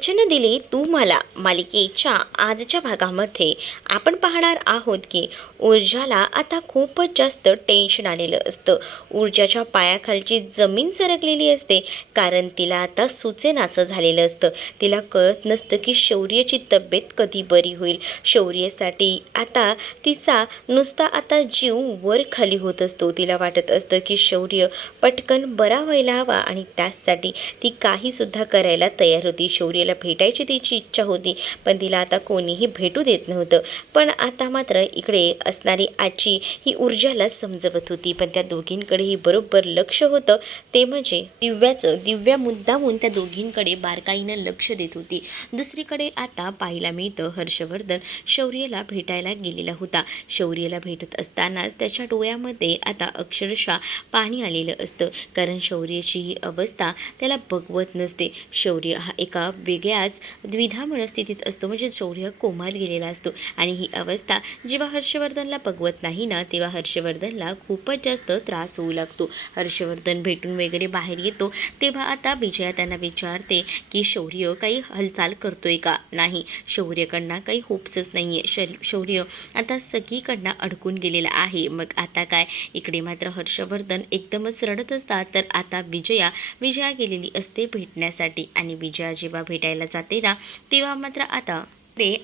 वचन दिले तू मला मालिकेच्या आजच्या भागामध्ये आपण पाहणार आहोत की ऊर्जाला आता खूपच जास्त टेन्शन आलेलं असतं. ऊर्जाच्या पायाखालची जमीन सरकलेली असते, कारण तिला आता सुचेनासं झालेलं असतं. तिला कळत नसतं की शौर्याची तब्येत कधी बरी होईल. शौर्यासाठी आता तिचा नुसता आता जीव वर खाली होत असतो. तिला वाटत असतं की शौर्य पटकन बरा व्हायला हवा आणि त्यासाठी ती काहीसुद्धा करायला तयार होती. शौर्याला भेटायची तिची इच्छा होती, पण तिला आता कोणीही भेटू देत नव्हतं. पण आता मात्र इकडे असणारी आजी ही ऊर्जाला समजवत होती, पण त्या दोघींकडेही बरोबर लक्ष होतं. ते म्हणजे दिव्या मुद्दामून त्या दोघींकडे बारकाईनं लक्ष देत होती. दुसरीकडे आता पाहायला मिळतं हर्षवर्धन शौर्याला भेटायला गेलेला होता. शौर्याला भेटत असतानाच त्याच्या डोळ्यामध्ये आता अक्षरशः पाणी आलेलं असतं, कारण शौर्याची ही अवस्था त्याला बघवत नसते. शौर्य हा एका वेगळ्याच द्विधा मनस्थितीत असतो, म्हणजे शौर्य कोमात गेलेला असतो आणि ही अवस्था जेव्हा हर्षवर्धनला बघवत नाही ना, तेव्हा हर्षवर्धनला खूपच जास्त त्रास होऊ लागतो. हर्षवर्धन भेटून वगैरे बाहेर येतो, तेव्हा आता विजया त्यांना विचारते की शौर्य काही हालचाल करतोय का? नाही, शौर्यकडनं काही होप्सच नाही आहे. शौर्य आता सगळीकडनं अडकून गेलेला आहे. मग आता काय? इकडे मात्र हर्षवर्धन एकदमच रडत असतात, तर आता विजया गेलेली असते भेटण्यासाठी आणि विजया जेव्हा भेटायला जाते ना, तेव्हा मात्र आता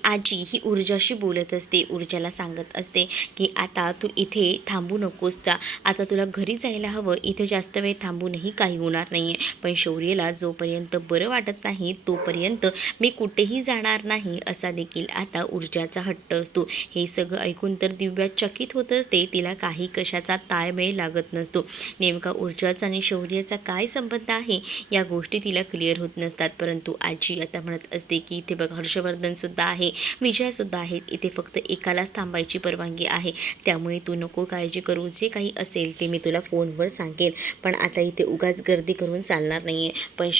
आजी ही ऊर्जाशी बोलत असते. ऊर्जाला सांगत असते की आता तू इथे थांबू नकोस जा, आता तुला घरी जायला हवं. इथे जास्त वेळ थांबूनही काही होणार नाही आहे, पण शौर्याला जोपर्यंत बरं वाटत नाही तोपर्यंत मी कुठेही जाणार नाही, असा देखील आता ऊर्जाचा हट्ट असतो. हे सगळं ऐकून तर दिव्या चकित होत असते. तिला काही कशाचा ताळमेळ लागत नसतो. नेमका ऊर्जाचा आणि शौर्याचा काय संबंध आहे या गोष्टी तिला क्लिअर होत नसतात. परंतु आजी आता म्हणत असते की इथे बघ, हर्षवर्धन सुद्धा आहे, विजयसुद्धा आहे, इथे फक्त एकालाच थांबायची परवानगी आहे, त्यामुळे तू नको काळजी करू. जे काही असेल ते मी तुला फोनवर सांगेन, पण आता इथे उगाच गर्दी करून चालणार नाही आहे. पण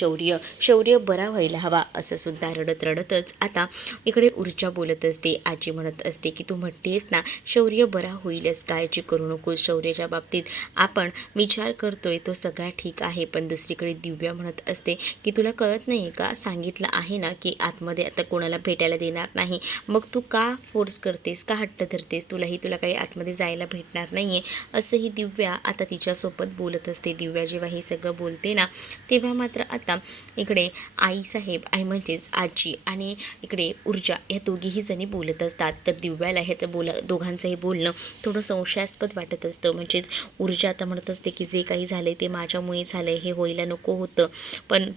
शौर्य बरा व्हायला हवा, असं सुद्धा रडतच आता इकडे ऊर्जा बोलत असते. आजी म्हणत असते की तू म्हटलीस ना शौर्य बरा होईलच, काळजी करू नको. शौर्याच्या बाबतीत आपण विचार करतोय तो सगळा ठीक आहे, पण दुसरीकडे दिव्या म्हणत असते की तुला कळत नाही का? सांगितलं आहे ना की आतमध्ये आता कोणाला भेटायला देणार नाही, मग तू का फोर्स करतेस, का हट्ट धरतेस? तुला काही आतमध्ये जायला भेटणार नाही आहे, असंही दिव्या आता तिच्यासोबत बोलत असते. दिव्या जेव्हा हे सगळं बोलते ना, तेव्हा मात्र आता इकडे आईसाहेब आणि म्हणजेच आजी आणि इकडे ऊर्जा ह्या दोघीही जणी बोलत असतात. तर दिव्याला ह्याचं दोघांचंही बोलणं थोडं संशयास्पद वाटत असतं. म्हणजेच ऊर्जा आता म्हणत असते की जे काही झालं ते माझ्यामुळे झालं, हे व्हायला नको होतं, पण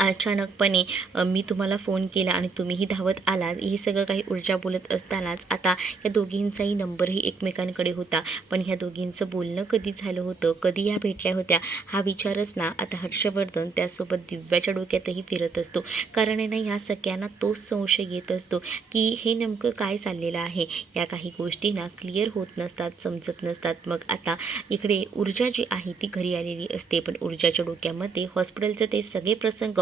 अचानकपणे मी तुम्हाला फोन केला आणि तुम्हीही धावत आलात. हे सगळं काही ऊर्जा बोलत असतानाच आता या दोघींचाही नंबरही एकमेकांकडे होता, पण ह्या दोघींचं बोलणं कधी झालं होतं, कधी ह्या भेटल्या होत्या, हा विचारच ना आता हर्षवर्धन त्यासोबत दिव्याच्या डोक्यातही फिरत असतो. कारण आहे ना, ह्या सगळ्यांना तोच संशय येत असतो की हे नेमकं काय चाललेलं आहे. या काही गोष्टी ना क्लिअर होत नसतात, समजत नसतात. मग आता इकडे ऊर्जा जी आहे ती घरी आलेली असते, पण ऊर्जाच्या डोक्यामध्ये हॉस्पिटलचं ते सगळे प्रसंग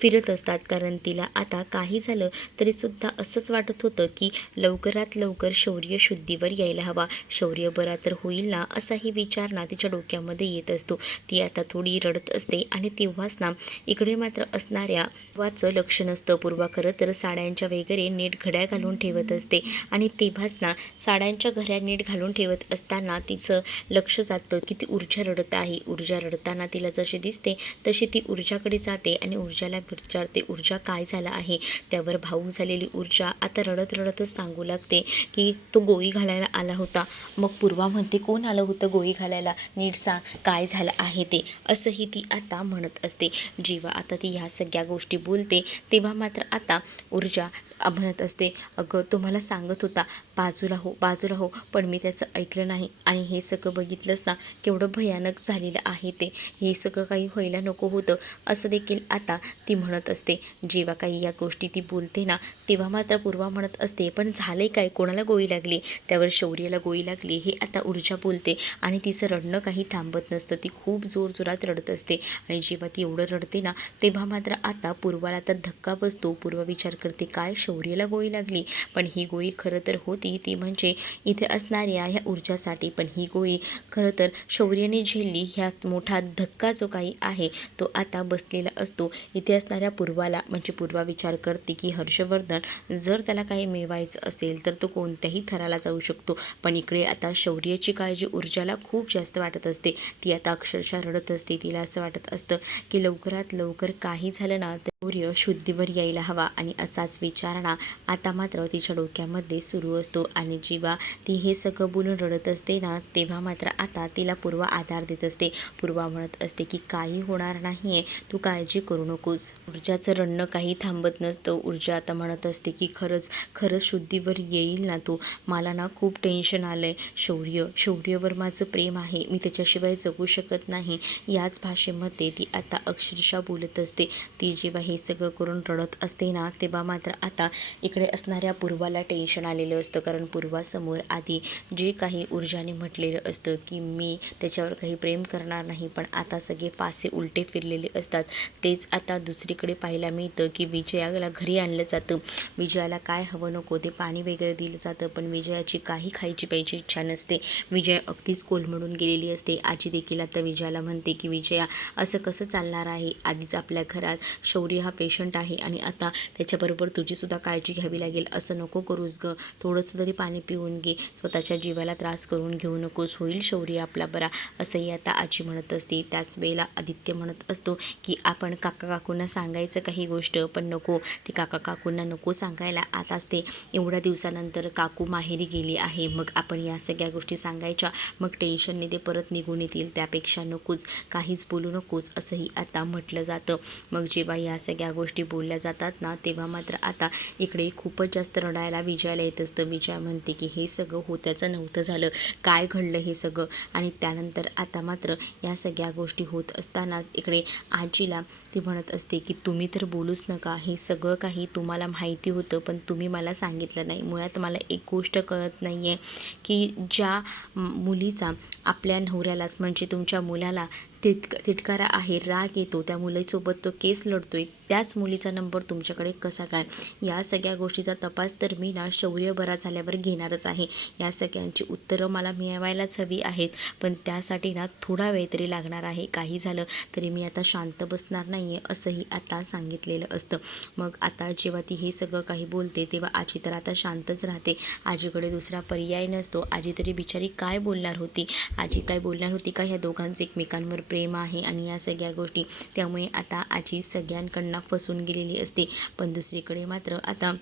फिरत असतात. कारण तिला आता काही झालं तरीसुद्धा असंच वाटत होतं की लवकरात लवकर शौर्य शुद्धीवर यायला हवा, शौर्य बरा तर होईल ना, असाही विचार ना तिच्या डोक्यामध्ये येत असतो. ती आता थोडी रडत असते आणि तेव्हाच ना इकडे मात्र असणाऱ्या वाचं लक्ष नसतं. पूर्वा खरं तर साड्यांच्या वगैरे नीट घड्या घालून ठेवत असते आणि तेव्हाच ना साड्यांच्या घड्या नीट घालून ठेवत असताना तिचं लक्ष जातं की ती ऊर्जा रडत आहे. ऊर्जा रडताना तिला जशी दिसते तशी ती ऊर्जाकडे जाते आणि ऊर्जाला विचारते ऊर्जा काय झालं आहे. त्यावर भावूक झालेली ऊर्जा आता रडतच सांगू लागते की तो गोळी घालायला आला होता. मग पूर्वा म्हणते कोण आलं होतं गोळी घालायला, नीट सांग काय झालं आहे ते, असंही ती आता म्हणत असते. जेव्हा आता ती ह्या सगळ्या गोष्टी बोलते तेव्हा मात्र आता ऊर्जा म्हणत असते अगं तो मला सांगत होता बाजूला हो, पण मी त्याचं ऐकलं नाही आणि हे सगळं बघितलंच ना केवढं भयानक झालेलं आहे ते, हे सगळं काही व्हायला नको होतं, असं देखील आता ती म्हणत असते. जेव्हा काही या गोष्टी ती बोलते ना तेव्हा मात्र पूर्वा म्हणत असते पण झालंय काय, कोणाला गोळी लागली? त्यावर शौर्याला गोळी लागली हे आता ऊर्जा बोलते आणि तिचं रडणं काही थांबत नसतं. ती खूप जोरात रडत असते आणि जेव्हा ती एवढं रडते ना तेव्हा मात्र आता पूर्वाला तर धक्का बसतो. पूर्वा विचार करते काय शौर्याला गोळी लागली, पण ही गोळी खरं तर होती ती म्हणजे इथे असणाऱ्या ह्या ऊर्जासाठी, पण ही गोळी खरं तर शौर्याने झेलली ह्या मोठा धक्का जो काही आहे तो आता बसलेला असतो इथे असणाऱ्या पूर्वाला म्हणजे पूर्वा विचार करते की हर्षवर्धन जर त्याला काही मिळवायचं असेल तर तो कोणत्याही थराला जाऊ शकतो. पण इकडे आता शौर्याची काळजी ऊर्जाला खूप जास्त वाटत असते. ती आता अक्षरशः रडत असते. तिला असं वाटत असतं की लवकरात लवकर काही झालं ना तर शौर्य शुद्धीवर यायला हवा आणि असाच विचार ना आता मात्र तिच्या डोक्यामध्ये सुरू असतो. आणि जेव्हा ती हे सगळं बोलून रडत असते ना तेव्हा मात्र आता तिला पूर्वा आधार देत असते. पूर्वा म्हणत असते की काही होणार नाहीये, तू काळजी करू नकोस. ऊर्जाचं रडणं काही थांबत नसतं. ऊर्जा आता म्हणत असते की खरंच शुद्धीवर येईल ना तो. मला ना खूप टेन्शन आलंय. शौर्यवर माझं प्रेम आहे, मी त्याच्याशिवाय जगू शकत नाही. याच भाषेमध्ये ती आता अक्षरशः बोलत असते. ती जेव्हा हे सगळं करून रडत असते ना तेव्हा मात्र आता इकडे असणाऱ्या पूर्वाला टेन्शन आलेलं असतं. कारण पूर्वासमोर आधी जे काही ऊर्जाने म्हटलेलं असतं की मी त्याच्यावर काही प्रेम करणार नाही, पण आता सगळे फासे उलटे फिरलेले असतात. तेच आता दुसरीकडे पाहायला मिळतं की विजयाला घरी आणलं जातं. विजयाला काय हवं नको ते पाणी वगैरे दिलं जातं, पण विजयाची काही खायची प्यायची इच्छा नसते. विजय अगदीच कोलमडून गेलेली असते. आजी देखील आता विजयाला म्हणते की विजया असं कसं चालणार आहे. आधीच आपल्या घरात शौर्य हा पेशंट आहे आणि आता त्याच्याबरोबर तुझी सुद्धा काळजी घ्यावी लागेल. असं नको करूस ग, थोडंसं तरी पाणी पिऊन घे, स्वतःच्या जीवाला त्रास करून घेऊ नकोस, होईल शौर्य आपला बरा, असंही आता आजी म्हणत असते. त्याच वेळेला आदित्य म्हणत असतो की आपण काका काकूंना सांगायचं काही गोष्ट, पण नको, ते काका काकूंना नको सांगायला. आताच ते एवढ्या दिवसानंतर काकू माहेरी गेली आहे, मग आपण या सगळ्या गोष्टी सांगायच्या, मग टेन्शनने ते परत निघून येतील, त्यापेक्षा नकोच, काहीच बोलू नकोस, असंही आता म्हटलं जातं. मग जेव्हा या सगळ्या गोष्टी बोलल्या जातात ना तेव्हा मात्र आता इकडे खूपच जास्त रडायला विजयाला येत असतं. विजया म्हणते की हे सगळं होत्याचं नव्हतं झालं, काय घडलं हे सगळं. आणि त्यानंतर आता मात्र या सगळ्या गोष्टी होत असतानाच इकडे आजीला ती म्हणत असते की तुम्ही तर बोलूच नका, हे सगळं काही तुम्हाला माहिती होतं पण तुम्ही मला सांगितलं नाही. मुळात मला एक गोष्ट कळत नाही आहे की ज्या मुलीचा आपल्या नवऱ्यालाच म्हणजे तुमच्या मुलाला तिटकारा आहे, राग येतो, त्या मुलीसोबत तो केस लढतोय, त्याच मुलीचा नंबर तुमच्याकडे कसा काय. या सगळ्या गोष्टीचा तपास तर मी ना शौर्य बरा झाल्यावर घेणारच आहे. या सगळ्यांची उत्तरं मला मिळवायलाच हवी आहेत, पण त्यासाठी ना थोडा वेळ तरी लागणार आहे. काही झालं तरी मी आता शांत बसणार नाही आहे, असंही आता सांगितलेलं असतं. मग आता जेव्हा ती हे सगळं काही बोलते तेव्हा आजी तर आता शांतच राहते. आजीकडे दुसरा पर्याय नसतो. आजी तरी बिचारी काय बोलणार होती. आजी काय बोलणार होती का ह्या दोघांचं एकमेकांवर प्रेम आहे आणि या सगळ्या गोष्टी, त्यामुळे आता आजी सगळ्यांकडनं फसून गेलेली असते. पण दुसरीकडे मात्र आता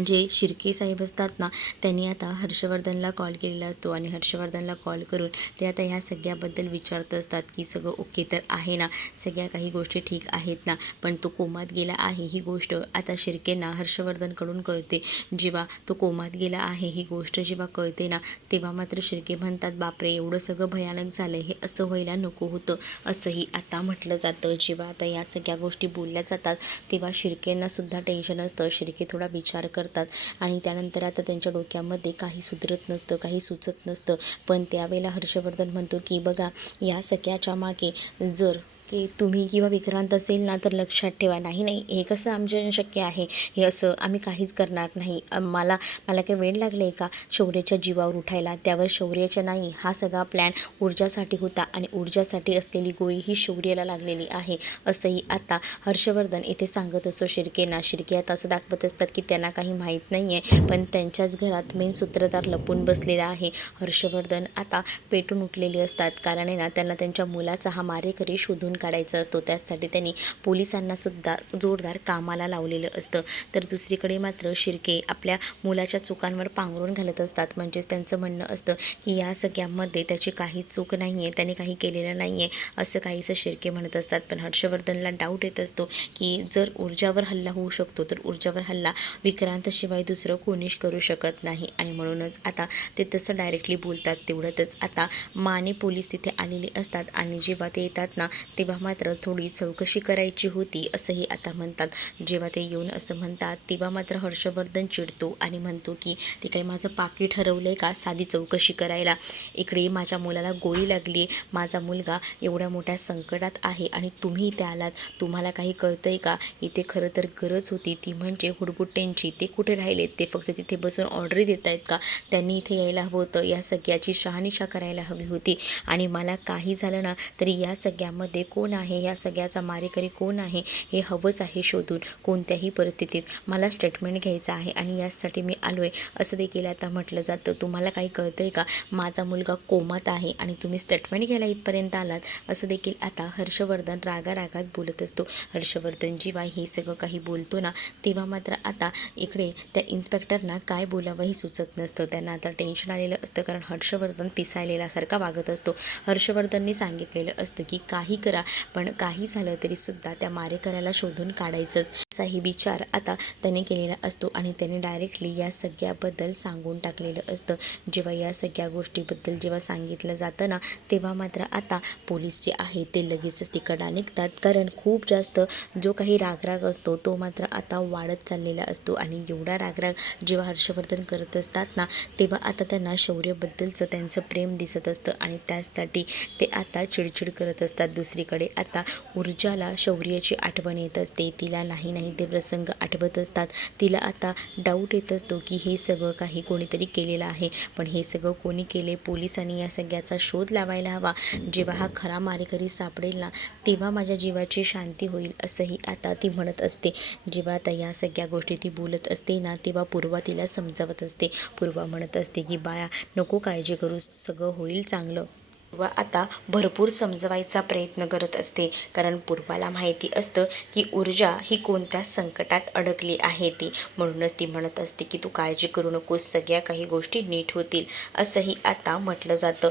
जे शिर्के साहेब असतात ना त्यांनी आता हर्षवर्धनला कॉल केलेला असतो आणि हर्षवर्धनला कॉल करून ते आता ह्या सगळ्याबद्दल विचारत असतात की सगळं ओके तर आहे ना, सगळ्या काही गोष्टी ठीक आहेत ना. पण तो कोमात गेला आहे ही गोष्ट आता शिर्केंना हर्षवर्धनकडून कळते. जेव्हा तो कोमात गेला आहे ही गोष्ट जेव्हा कळते ना तेव्हा मात्र शिर्के म्हणतात बापरे, एवढं सगळं भयानक झालं, हे असं व्हायला नको होतं, असंही आता म्हटलं जातं. जेव्हा आता या सगळ्या गोष्टी बोलल्या जातात तेव्हा शिर्केंना सुद्धा टेन्शन असतं. शिर्के थोडा विचार करतात आणि त्यानंतर आता त्यांच्या डोक्यामध्ये काही सुधरत नसतं, काही सुचत नसतं. पण त्यावेळेला हर्षवर्धन म्हणतो की बघा, या सगळ्याच्या मागे जर की तुम्ही किंवा विक्रांत असेल ना तर लक्षात ठेवा. नाही हे कसं आमच्या शक्य आहे, हे असं आम्ही काहीच करणार नाही. मला काही वेळ लागले का शौर्याच्या जीवावर उठायला, त्यावर शौर्याच्या नाही, हा सगळा प्लॅन ऊर्जासाठी होता आणि ऊर्जासाठी असलेली गोळी ही शौर्याला लागलेली आहे, असंही आता हर्षवर्धन इथे सांगत असतो शिर्केंना. शिर्के आता असं दाखवत असतात की त्यांना काही माहीत नाही आहे, पण त्यांच्याच घरात मेन सूत्रधार लपून बसलेला आहे. हर्षवर्धन आता पेटून उठलेले असतात, कारण आहे ना त्यांना त्यांच्या मुलाचा हा मारेकरी शोधून काढायचा असतो. त्यासाठी त्यांनी पोलिसांना सुद्धा जोरदार कामाला लावलेलं असतं. तर दुसरीकडे मात्र शिर्के आपल्या मुलाच्या चुकांवर पांघरून घालत असतात. म्हणजेच त्यांचं म्हणणं असतं की या सगळ्यामध्ये त्याची काही चूक नाही आहे, त्याने काही केलेलं नाही आहे, असं काहीसं शिर्के म्हणत असतात. पण हर्षवर्धनला डाऊट येत असतो की जर ऊर्जावर हल्ला होऊ शकतो तर ऊर्जावर हल्ला विक्रांतशिवाय दुसरं कोणीच करू शकत नाही आणि म्हणूनच आता ते तसं डायरेक्टली बोलतात. तेवढ्यातच आता माने पोलीस तिथे आलेले असतात आणि जेव्हा ते येतात ना तेव्हा मात्र थोडी चौकशी करायची होती, असंही आता म्हणतात. जेव्हा ते येऊन असं म्हणतात तेव्हा मात्र हर्षवर्धन चिडतो आणि म्हणतो की ते काही माझं पाकीट हरवलं आहे का साधी चौकशी करायला. इकडे माझ्या मुलाला गोळी लागली आहे, माझा मुलगा एवढ्या मोठ्या संकटात आहे आणि तुम्ही इथे आलात, तुम्हाला काही कळतं आहे का. इथे खरं तर गरज होती ती म्हणजे हुडबुट्ट्यांची, ते कुठे राहिलेत, ते फक्त तिथे बसून ऑर्डरी देत आहेत का, त्यांनी इथे यायला हवं होतं, या सगळ्याची शहानिशा करायला हवी होती. आणि मला काही झालं ना तरी या सगळ्यामध्ये कोण आहे, या सगळ्याचा मारेकरी कोण आहे हे हवंच आहे शोधून. कोणत्याही परिस्थितीत मला स्टेटमेंट घ्यायचं आहे आणि यासाठी मी आलो आहे असं देखील आता म्हटलं जातं. तुम्हाला काही कळतं आहे का? माझा मुलगा कोमात आहे आणि तुम्ही स्टेटमेंट घ्यायला इथपर्यंत आलात, असं देखील आता हर्षवर्धन रागारागात बोलत असतो. हर्षवर्धन जेव्हा हे सगळं काही बोलतो ना, तेव्हा मात्र आता इकडे त्या इन्स्पेक्टरना काय बोलावंही सुचत नसतं. त्यांना आता टेन्शन आलेलं असतं, कारण हर्षवर्धन पिसाळलेल्यासारखा वागत असतो. हर्षवर्धनने सांगितलेलं असतं की काही करा, पण काही झालं तरीसुद्धा त्या मारेकऱ्याला शोधून काढायचंच, असाही विचार आता त्याने केलेला असतो आणि त्याने डायरेक्टली या सगळ्याबद्दल सांगून टाकलेलं असतं. जेव्हा या सगळ्या गोष्टीबद्दल जेव्हा सांगितलं जातं ना, तेव्हा मात्र आता पोलीस जे आहे ते लगेचच तिकडं निघतात, कारण खूप जास्त जो काही रागराग असतो तो मात्र आता वाढत चाललेला असतो. आणि एवढा रागराग जेव्हा हर्षवर्धन करत असतात ना, तेव्हा आता त्यांना शौर्यबद्दलचं त्यांचं प्रेम दिसत असतं आणि त्यासाठी ते आता चिडचिड करत असतात. दुसरीकडे आता ऊर्जाला शौर्याची आठवण येत असते. तिला नाही ते प्रसंग आठवत असतात. तिला आता डाऊट येत असतो की हे सगळं काही कोणीतरी केलेलं आहे, पण हे सगळं कोणी केले? पोलिसांनी या सगळ्याचा शोध लावायला हवा. जेव्हा हा खरा मारेकरी सापडेल ना, तेव्हा माझ्या जीवाची शांती होईल, असंही आता ती म्हणत असते. जेव्हा आता या सगळ्या गोष्टी ती बोलत असते ना, तेव्हा पूर्वा तिला समजावत असते. पूर्वा म्हणत असते की बाळा, नको काळजी करू, सगळं होईल चांगलं. पूर्वा आता भरपूर समजवायचा प्रयत्न करत असते, कारण पूर्वाला माहिती असतं की ऊर्जा ही कोणत्या संकटात अडकली आहे ती. म्हणूनच ती म्हणत असते की तू काळजी करू नकोस, सगळ्या काही गोष्टी नीट होतील, असंही आता म्हटलं जातं.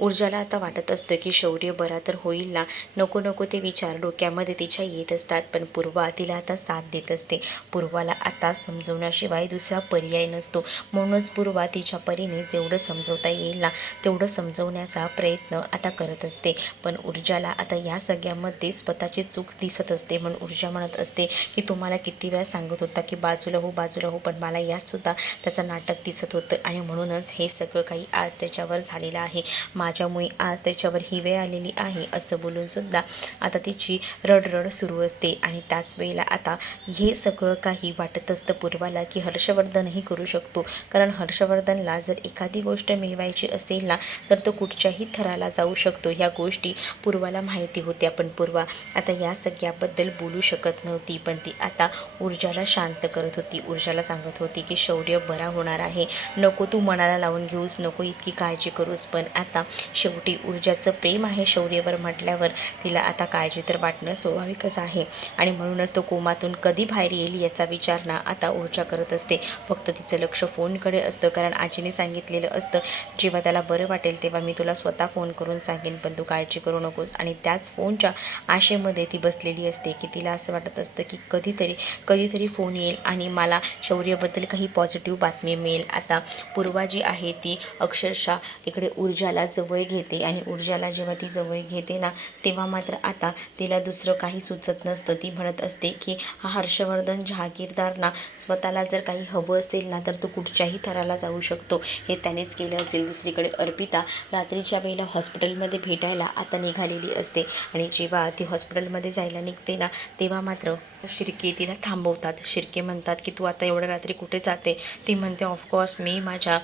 ऊर्जाला आता वाटत असतं की शौर्य बरा तर होईल ना. नको ते विचार डोक्यामध्ये तिच्या येत असतात, पण पूर्वा तिला आता साथ देत असते. पूर्वाला आता समजवण्याशिवाय दुसरा पर्याय नसतो. म्हणूनच पूर्वा तिच्या परीने जेवढं समजवता येईल ना, तेवढं समजवण्याचा प्रयत्न आता करत असते. पण ऊर्जाला आता या सगळ्यामध्ये स्वतःची चूक दिसत असते. म्हणून ऊर्जा म्हणत असते की तुम्हाला किती वेळा सांगत होता की बाजूला हो, पण मला यात सुद्धा त्याचं नाटक दिसत होतं आणि म्हणूनच हे सगळं काही आज त्याच्यावर झालेलं आहे. माझ्यामुळे आज त्याच्यावर ही वेळ आलेली आहे, असं बोलून सुद्धा आता तिची रडरड सुरू असते. आणि त्याच वेळेला आता हे सगळं काही वाटत असतं पूर्वाला की हर्षवर्धनही करू शकतो, कारण हर्षवर्धनला जर एखादी गोष्ट मिळवायची असेल ना, तर तो कुठच्याही थराला जाऊ शकतो. ह्या गोष्टी पूर्वाला माहिती होत्या, पण पूर्वा आता या सगळ्याबद्दल बोलू शकत नव्हती. पण ती आता ऊर्जाला शांत करत होती. ऊर्जाला सांगत होती की शौर्य बरा होणार आहे, नको तू मनाला लावून घेऊस, नको इतकी काळजी करूस. पण आता शेवटी ऊर्जाचं प्रेम आहे शौर्यावर म्हटल्यावर तिला आता काळजी तर वाटणं स्वाभाविकच आहे. आणि म्हणूनच तो कोमातून कधी बाहेर येईल याचा विचार ना आता ऊर्जा करत असते. फक्त तिचं लक्ष फोनकडे असतं, कारण आजीने सांगितलेलं असतं जेव्हा त्याला बरं वाटेल तेव्हा मी तुला स्वतः फोन करून सांगेन, पण तू काळजी करू नकोस. आणि त्याच फोनच्या आशेमध्ये ती बसलेली असते की तिला असं वाटत असतं की कधीतरी फोन येईल आणि मला शौर्यबद्दल काही पॉझिटिव्ह बातमी मिळेल. आता पूर्वा जी आहे ती अक्षरशः इकडे ऊर्जाला जवळ घेते आणि ऊर्जाला जेव्हा ती जवळ घेते ना, तेव्हा मात्र आता तिला दुसरं काही सुचत नसतं. ती म्हणत असते की हा हर्षवर्धन जहागीरदार ना, स्वतःला जर काही हवं असेल ना, तर तो कुठच्याही थराला जाऊ शकतो, हे त्यानेच केलं असेल. दुसरीकडे अर्पिता रात्रीच्या वेळेला हॉस्पिटलमध्ये भेटायला आता निघालेली असते आणि जेव्हा ती हॉस्पिटलमध्ये जायला निघते ना, तेव्हा मात्र शिर्के तिला थांबवतात. शिर्के म्हणतात की तू आता एवढ्या रात्री कुठे जाते? ती म्हणते ऑफकोर्स मी माझ्या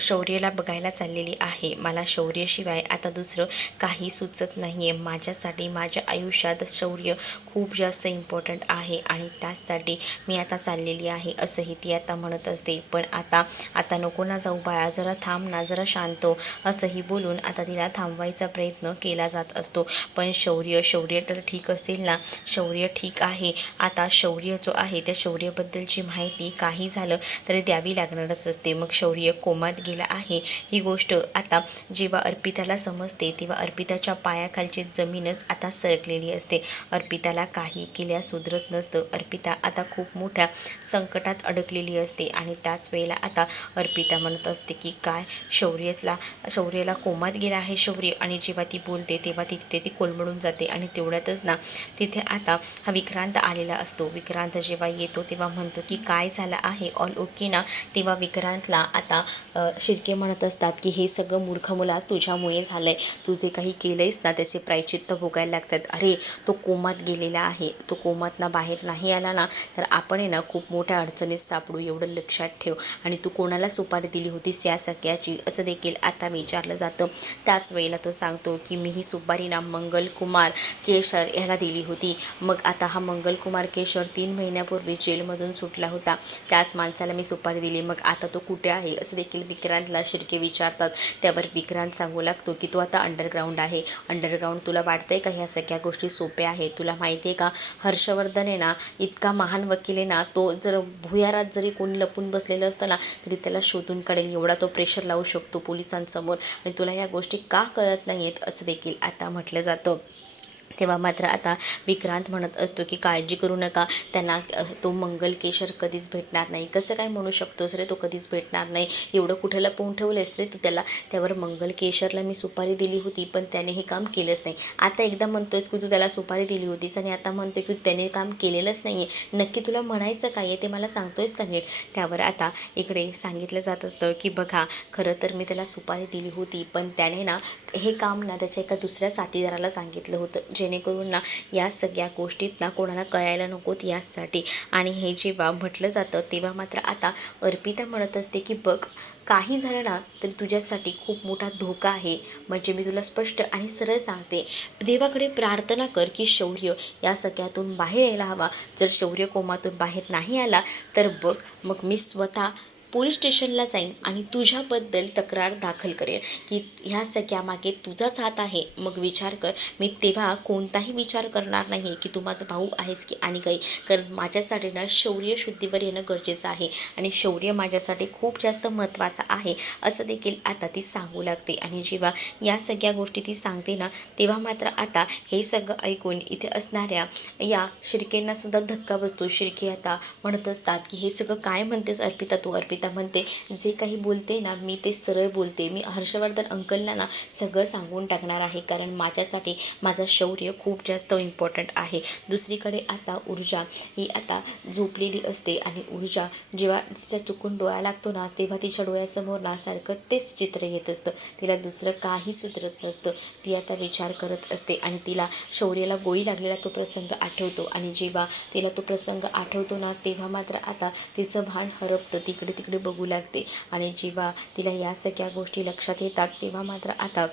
शौर्याला बघायला चाललेली आहे. मला शौर्याशिवाय आता दुसरं काही सुचत नाही आहे. माझ्यासाठी माझ्या आयुष्यात शौर्य खूप जास्त इम्पॉर्टंट आहे आणि त्याचसाठी मी आता चाललेली आहे, असंही ती आता म्हणत असते. पण आता नको ना जाऊ बाळा, जरा थांब ना, जरा शांत हो, असंही बोलून आता तिला थांबवायचा प्रयत्न केला जात असतो. पण शौर्य तर ठीक असेल ना, शौर्य ठीक आहे. आता शौर्य जो आहे त्या शौर्यबद्दलची माहिती काही झालं तरी द्यावी लागणारच असते. मग शौर्य कोमात गेला आहे ही गोष्ट आता जेव्हा अर्पिताला समजते, तेव्हा अर्पिताच्या पायाखालची जमीनच आता सरकलेली असते. अर्पिताला काही केल्या सुधरत नसतं. अर्पिता आता खूप मोठ्या संकटात अडकलेली असते आणि त्याच वेळेला आता अर्पिता म्हणत असते की काय शौर्याला कोमात गेला आहे शौर्य. आणि जेव्हा ती बोलते तेव्हा तिथे ती कोलमडून जाते आणि तेवढ्यातच ना तिथे आता हा विक्रांत आलेला असतो. विक्रांत जेव्हा येतो तेव्हा म्हणतो की काय झालं आहे, ऑल ओके ना. तेव्हा विक्रांतला आता शिर्के म्हणत असतात की हे सगळं मूर्ख मुला तुझ्यामुळे झालंय, तू जे काही केलंयस ना त्याचे प्रायश्चित्त भोगायला लागतात. अरे तो कोमात गेलेला आहे, तो कोमातनं बाहेर नाही आला ना तर आपण आहे ना खूप मोठ्या अडचणीत सापडू, एवढं लक्षात ठेव. आणि तू कोणाला सुपारी दिली होतीस या सगळ्याची असं देखील आता विचारलं जातं. त्याच वेळेला तो सांगतो की मी ही सुपारी ना मंगलकुमार केशर ह्याला दिली होती. मग आता हा मंगलकुमार केशर 3 महिन्यापूर्वी जेलमधून सुटला होता, त्याच माणसाला मी सुपारी दिली. मग आता तो कुठे आहे असं देखील विक्रांतला शिर्के विचारतात. त्यावर विक्रांत सांगू लागतो की तो आता अंडरग्राऊंड आहे. अंडरग्राऊंड तुला वाटतंय का ह्या सगळ्या गोष्टी सोप्या आहेत? तुला माहिती आहे का हर्षवर्धन आहे ना इतका महान वकील आहे ना, तो जर भुयारात जरी कोणी लपून बसलेलं असतं ना तरी त्याला शोधून काढेल, एवढा तो प्रेशर लावू शकतो पोलिसांसमोर. आणि तुला ह्या गोष्टी का कळत नाही आहेत असं देखील आता म्हटलं जातं. तेव्हा मात्र आता विक्रांत म्हणत असतो की काळजी करू नका, त्यांना तो मंगल केशर कधीच भेटणार नाही. कसं काय म्हणू शकतोस रे, तो कधीच भेटणार नाही, एवढं कुठे लपवून ठेवलेस रे तू त्याला. त्यावर मंगल केशरला मी सुपारी दिली होती पण त्याने हे काम केलंच नाही. आता एकदा म्हणतोयस की तू त्याला सुपारी दिली होतीस आणि आता म्हणतोय की त्याने काम केलेलंच नाही आहे. नक्की तुला म्हणायचं काय आहे ते मला सांगतोयस का नीट? त्यावर आता इकडे सांगितलं जात असतं की बघा खरं तर मी त्याला सुपारी दिली होती पण त्याने ना हे काम ना त्याच्या एका दुसऱ्या साथीदाराला सांगितलं होतं, जेणेकरून ना या सगळ्या गोष्टीत ना कोणाला कळायला नकोत यासाठी. आणि हे जेव्हा म्हटलं जातं तेव्हा मात्र आता अर्पिता म्हणत असते की बघ काही झालं ना तरी तुझ्यासाठी खूप मोठा धोका आहे. म्हणजे मी तुला स्पष्ट आणि सरळ सांगते, देवाकडे प्रार्थना कर की शौर्य या सगळ्यातून बाहेर यायला हवा. जर शौर्य कोमातून बाहेर नाही आला तर बघ मग मी स्वतः पोलीस स्टेशनला जाईन आणि तुझ्याबद्दल तक्रार दाखल करेन की ह्या सगळ्यामागे तुझाच हात आहे. मग विचार कर, मी तेव्हा कोणताही विचार करणार नाही की तू माझा भाऊ आहेस की आणि काही, कारण माझ्यासाठी ना शौर्य शुद्धीवर येणं गरजेचं आहे आणि शौर्य माझ्यासाठी खूप जास्त महत्त्वाचं आहे असं देखील आता ती सांगू लागते. आणि जेव्हा या सगळ्या गोष्टी ती सांगते ना तेव्हा मात्र आता हे सगळं ऐकून इथे असणाऱ्या या शिर्केंना सुद्धा धक्का बसतो. शिर्के आता म्हणत असतात की हे सगळं काय म्हणतेस अर्पिता तू? अर्पिता म्हणते जे काही बोलते ना मी ते सरळ बोलते, मी हर्षवर्धन अंकलला ना सगळं सांगून टाकणार आहे, कारण माझ्यासाठी माझं शौर्य खूप जास्त इम्पॉर्टंट आहे. दुसरीकडे आता ऊर्जा ही आता झोपलेली असते आणि ऊर्जा जेव्हा तिचा चुकून डोळा लागतो ना तेव्हा तिच्या डोळ्यासमोर ना सारखं तेच चित्र येत असतं, तिला दुसरं काही सुधरत नसतं. ती आता विचार करत असते आणि तिला शौर्याला गोळी लागलेला तो प्रसंग आठवतो. आणि जेव्हा तिला तो प्रसंग आठवतो ना तेव्हा मात्र आता तिचं भान हरपतं, तिकडे तिकडे बघू लागते. आणि जेव्हा तिला या सगळ्या गोष्टी लक्षात येतात तेव्हा मात्र आता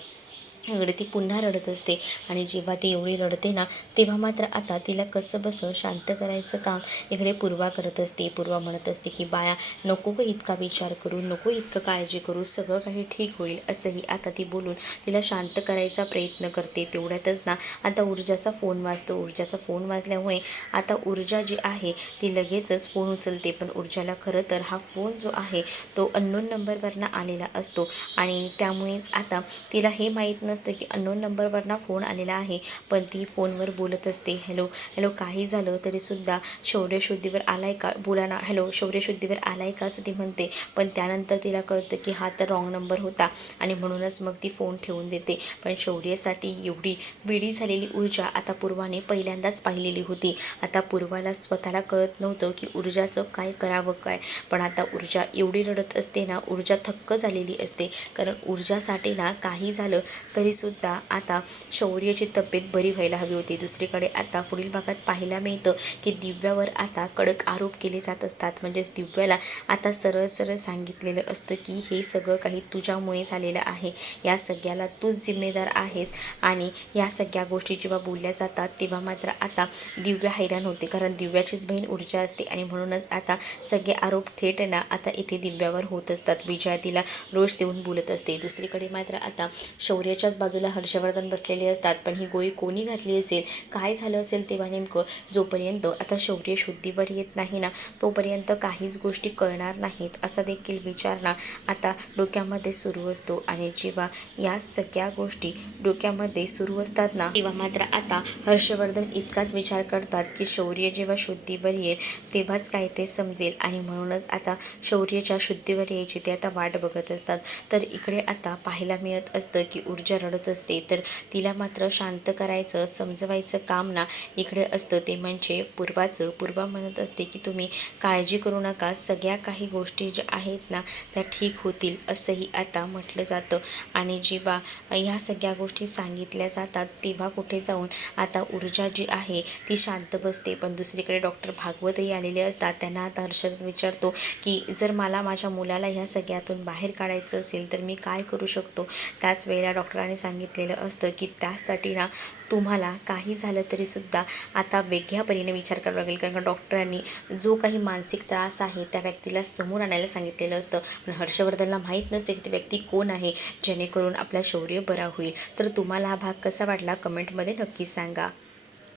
इकडे ती पुन्हा रडत असते. आणि जेव्हा ती एवढी रडते ना तेव्हा मात्र आता तिला कसं बसं शांत करायचं काम इकडे पूर्वा करत असते. पूर्वा म्हणत असते की बाया नको ग इतका विचार करू, नको इतकं काळजी करू, सगळं काही ठीक होईल असंही आता ती बोलून तिला शांत करायचा प्रयत्न करते. तेवढ्यातच ना आता ऊर्जाचा फोन वाजतो. ऊर्जाचा फोन वाजल्यामुळे आता ऊर्जा जी आहे ती लगेचच फोन उचलते. पण ऊर्जाला खरं तर हा फोन जो आहे तो अननोन नंबरवरनं आलेला असतो आणि त्यामुळेच आता तिला हे माहीत नसतं की अननोन नंबरवरनं फोन आलेला आहे. पण ती फोनवर बोलत असते, हॅलो हॅलो काही झालं तरीसुद्धा शौर्य शुद्धीवर आलाय का, बोला ना, हॅलो शौर्य शुद्धीवर आलाय का असं ती म्हणते. पण त्यानंतर तिला कळतं की हा तर रॉंग नंबर होता आणि म्हणूनच मग ती फोन ठेवून देते. पण शौर्यासाठी एवढी वेडी झालेली ऊर्जा आता पूर्वाने पहिल्यांदाच पाहिलेली होती. आता पूर्वाला स्वतःला कळत नव्हतं की ऊर्जाचं काय करावं काय. पण आता ऊर्जा एवढी रडत असते ना, ऊर्जा थक्क झालेली असते, कारण ऊर्जासाठी ना काही झालं तरीसुद्धा आता शौर्याची तब्येत बरी व्हायला हवी होती. दुसरीकडे आता पुढील भागात पाहायला मिळतं की दिव्यावर आता कडक आरोप केले जात असतात. म्हणजेच दिव्याला आता सरळ सरळ सांगितलेलं असतं की हे सगळं काही तुझ्यामुळे झालेलं आहे, या सगळ्याला तूच जिम्मेदार आहेस. आणि या सगळ्या गोष्टी जेव्हा बोलल्या जातात तेव्हा मात्र आता दिव्या हैराण होते, कारण दिव्याचीच बहीण ऊर्जा असते आणि म्हणूनच आता सगळे आरोप थेट ना आता इथे दिव्यावर होत असतात. विजया तिला रोष देऊन बोलत असते. दुसरीकडे मात्र आता शौर्याच्याच बाजूला हर्षवर्धन बसलेले असतात. पण ही गोळी कोणी घातली असेल, काय झालं असेल तेव्हा नेमकं, जोपर्यंत आता शौर्य शुद्धीवर येत नाही ना तोपर्यंत काहीच गोष्टी कळणार नाहीत असा देखील विचार ना आता डोक्यामध्ये सुरू असतो. आणि जेव्हा या सगळ्या गोष्टी डोक्यामध्ये सुरू असतात ना तेव्हा मात्र आता हर्षवर्धन इतकाच विचार करतात की शौर्य जेव्हा शुद्धीवर येईल तेव्हाच काय ते समजेल. आणि म्हणूनच आता शौर्याच्या शुद्धीवर यायची ते आता वाट बघत असतात. तर इकडे आता पाहायला मिळत असतं की ऊर्जा रडत असते, तर तिला मात्र शांत करायचं, समजवायचं काम ना इकडे असतं. ते म्हणजे पूर्वाचं. पूर्वा म्हणत असते की तुम्ही काळजी करू नका, सगळ्या काही गोष्टी ज्या आहेत ना त्या ठीक होतील, असंही आता म्हटलं जातं. आणि जेव्हा ह्या सगळ्या गोष्टी सांगितल्या जातात तेव्हा कुठे जाऊन आता ऊर्जा जी आहे ती शांत बसते. पण दुसरीकडे डॉक्टर भागवतही आलेले असतात. त्यांना आता हर्षद विचारतो की जर मला माझ्या मुलाला ह्या सगळ्यातून बाहेर काढायचं असेल तर मी काय करू शकतो. त्याच वेळेला डॉक्टरांनी सांगितलेलं असतं की त्यासाठी ना तुम्हाला काही झालं तरीसुद्धा आता वेगळ्या परीने विचार करावा लागेल, कारण का डॉक्टरांनी जो काही मानसिक त्रास आहे त्या व्यक्तीला समोर आणायला सांगितलेलं असतं. पण हर्षवर्धनला माहीत नसते की ती व्यक्ती कोण आहे जेणेकरून आपला शौर्य बरा होईल. तर तुम्हाला हा भाग कसा वाटला कमेंटमध्ये नक्की सांगा.